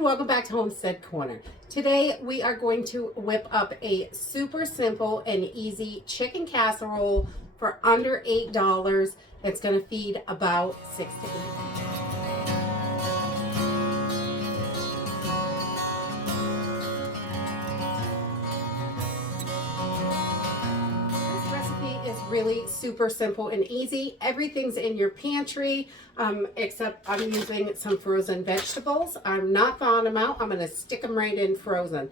everyone, welcome back to Homestead Corner. Today we are going to whip up a super simple and easy chicken casserole for under $8. It's going to feed about 6 to 8 people. Really super simple and easy. Everything's in your pantry, except I'm using some frozen vegetables. I'm not thawing them out. I'm going to stick them right in frozen.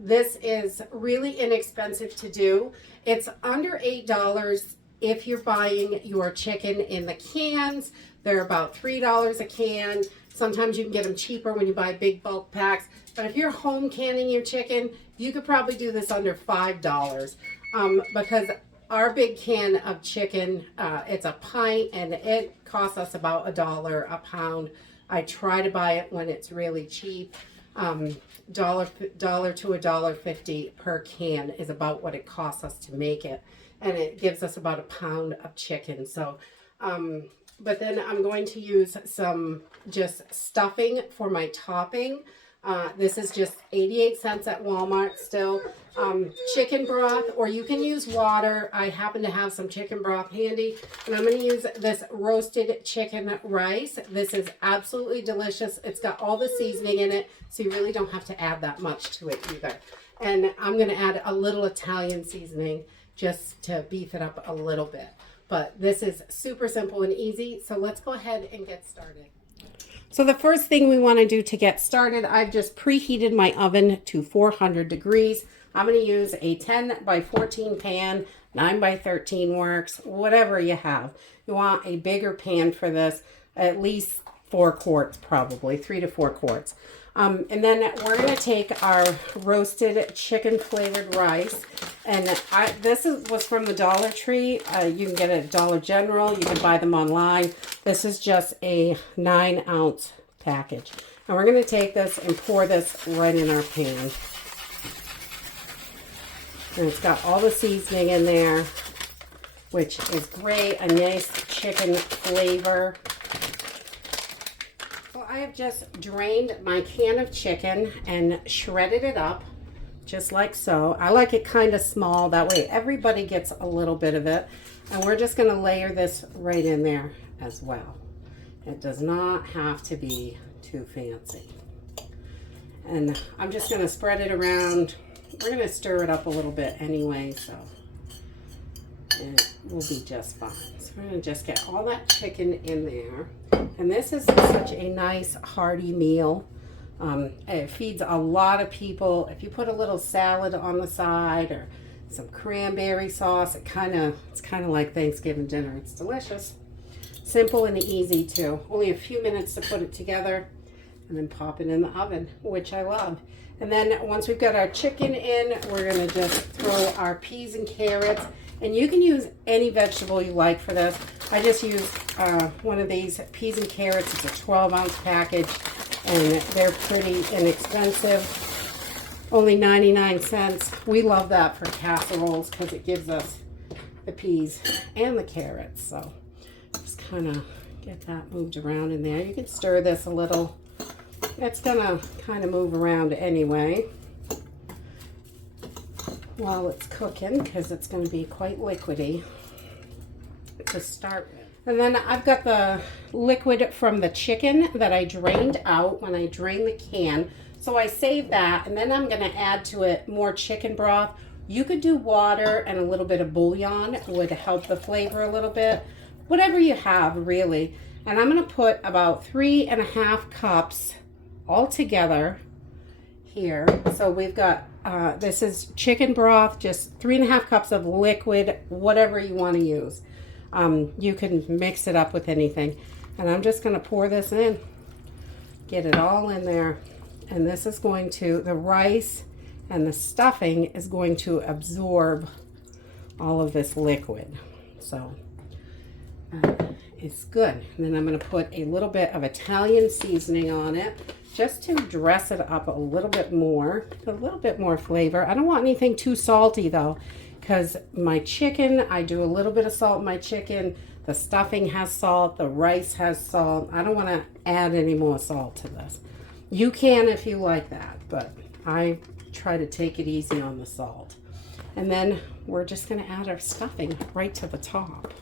This is really inexpensive to do. It's under $8 if you're buying your chicken in the cans. They're about $3 a can. Sometimes you can get them cheaper when you buy big bulk packs. But if you're home canning your chicken, you could probably do this under $5 because our big can of chicken, it's a pint and it costs us about $1 a pound. I try to buy it when it's really cheap. $1 to $1.50 per can is about what it costs us to make it. And it gives us about a pound of chicken. So, but then I'm going to use some just stuffing for my topping. This is just 88 cents at Walmart still. Chicken broth, or you can use water. I happen to have some chicken broth handy, and I'm going to use this roasted chicken rice. This is absolutely delicious. It's got all the seasoning in it, so you really don't have to add that much to it either. And I'm going to add a little Italian seasoning just to beef it up a little bit. But this is super simple and easy, so let's go ahead and get started. So the first thing we want to do to get started, I've just preheated my oven to 400 degrees. I'm going to use a 10 by 14 pan, 9 by 13 works, whatever you have. You want a bigger pan for this, at least 4 quarts probably, 3 to 4 quarts. And then we're going to take our roasted chicken flavored rice. And this was from the Dollar Tree. You can get it at Dollar General. You can buy them online. This is just a 9-ounce package. And we're going to take this and pour this right in our pan. And it's got all the seasoning in there, which is great. A nice chicken flavor. I have just drained my can of chicken and shredded it up just like so. I like it kind of small, that way everybody gets a little bit of it. And we're just going to layer this right in there as well. It does not have to be too fancy. And I'm just going to spread it around. We're going to stir it up a little bit anyway, so it will be just fine. So we're going to just get all that chicken in there. And this is such a nice hearty meal. It feeds a lot of people. If you put a little salad on the side or some cranberry sauce, it's kind of like Thanksgiving dinner. It's delicious. Simple and easy too. Only a few minutes to put it together and then pop it in the oven, which I love. And then once we've got our chicken in, we're going to just throw our peas and carrots. And you can use any vegetable you like for this. I just used one of these peas and carrots. It's a 12-ounce package, and they're pretty inexpensive. Only 99 cents. We love that for casseroles because it gives us the peas and the carrots. So just kind of get that moved around in there. You can stir this a little. It's going to kind of move around anyway while it's cooking because it's going to be quite liquidy to start with. And then I've got the liquid from the chicken that I drained out when I drained the can. So I saved that, and then I'm going to add to it more chicken broth. You could do water and a little bit of bouillon. It would help the flavor a little bit. Whatever you have, really. And I'm going to put about 3.5 cups all together here. So we've got this is chicken broth, just 3.5 cups of liquid, whatever you want to use. You can mix it up with anything. And I'm just going to pour this in, get it all in there. And this is going to, the rice and the stuffing is going to absorb all of this liquid. So it's good. And then I'm going to put a little bit of Italian seasoning on it, just to dress it up a little bit more flavor. I don't want anything too salty though, because my chicken, I do a little bit of salt in my chicken. The stuffing has salt, the rice has salt. I don't want to add any more salt to this. You can if you like that, but I try to take it easy on the salt. And then we're just going to add our stuffing right to the top.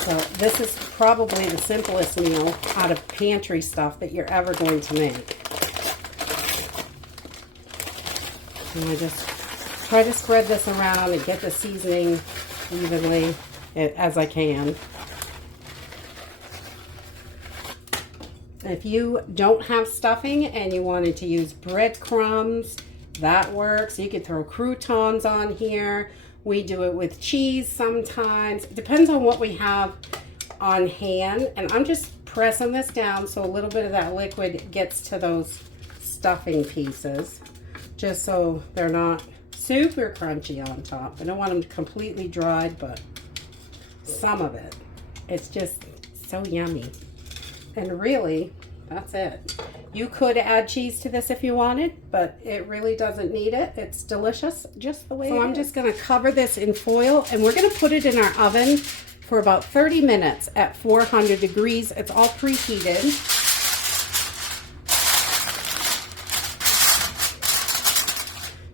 So this is probably the simplest meal out of pantry stuff that you're ever going to make. And I just try to spread this around and get the seasoning evenly as I can. If you don't have stuffing and you wanted to use breadcrumbs, that works. You could throw croutons on here. We do it with cheese sometimes. It depends on what we have on hand. And I'm just pressing this down so a little bit of that liquid gets to those stuffing pieces, just so they're not super crunchy on top. I don't want them completely dried, but some of it. It's just so yummy. And really, that's it. You could add cheese to this if you wanted, but it really doesn't need it. It's delicious just the way it is. So I'm just going to cover this in foil, and we're going to put it in our oven for about 30 minutes at 400 degrees. It's all preheated.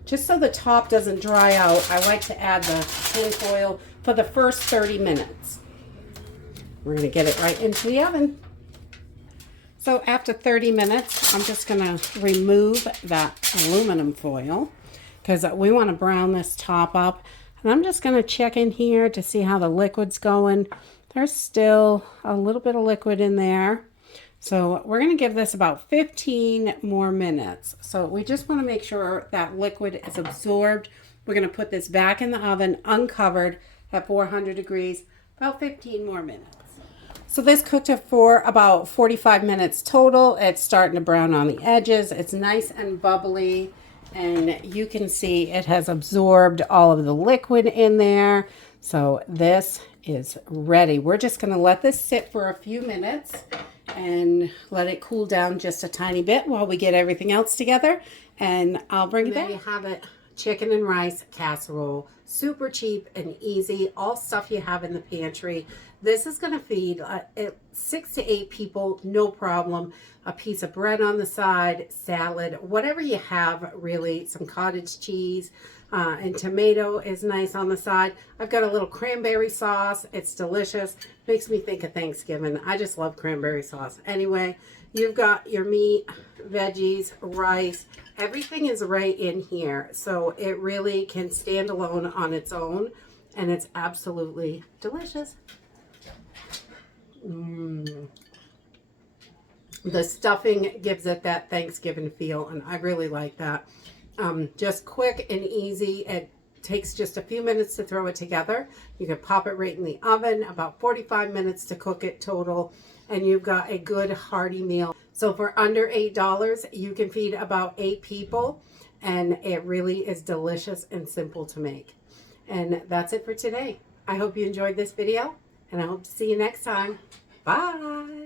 Just so the top doesn't dry out, I like to add the tin foil for the first 30 minutes. We're going to get it right into the oven. So after 30 minutes, I'm just going to remove that aluminum foil because we want to brown this top up. And I'm just going to check in here to see how the liquid's going. There's still a little bit of liquid in there. So we're going to give this about 15 more minutes. So we just want to make sure that liquid is absorbed. We're going to put this back in the oven uncovered at 400 degrees, about 15 more minutes. So this cooked for about 45 minutes total. It's starting to brown on the edges. It's nice and bubbly, and you can see it has absorbed all of the liquid in there. So this is ready. We're just going to let this sit for a few minutes and let it cool down just a tiny bit while we get everything else together, and I'll bring it back. There you have it. Chicken and rice casserole. Super cheap and easy. All stuff you have in the pantry. This is going to feed 6 to 8 people, no problem. A piece of bread on the side, salad, whatever you have, really. Some cottage cheese and tomato is nice on the side. I've got a little cranberry sauce. It's delicious. Makes me think of Thanksgiving. I just love cranberry sauce. Anyway, you've got your meat, veggies, rice. Everything is right in here. So it really can stand alone on its own, and it's absolutely delicious. The stuffing gives it that Thanksgiving feel, and I really like that. Just quick and easy. It takes just a few minutes to throw it together. You can pop it right in the oven, about 45 minutes to cook it total, and you've got a good hearty meal. So for under $8, you can feed about 8 people, and it really is delicious and simple to make. And that's it for today. I hope you enjoyed this video, and I hope to see you next time. Bye.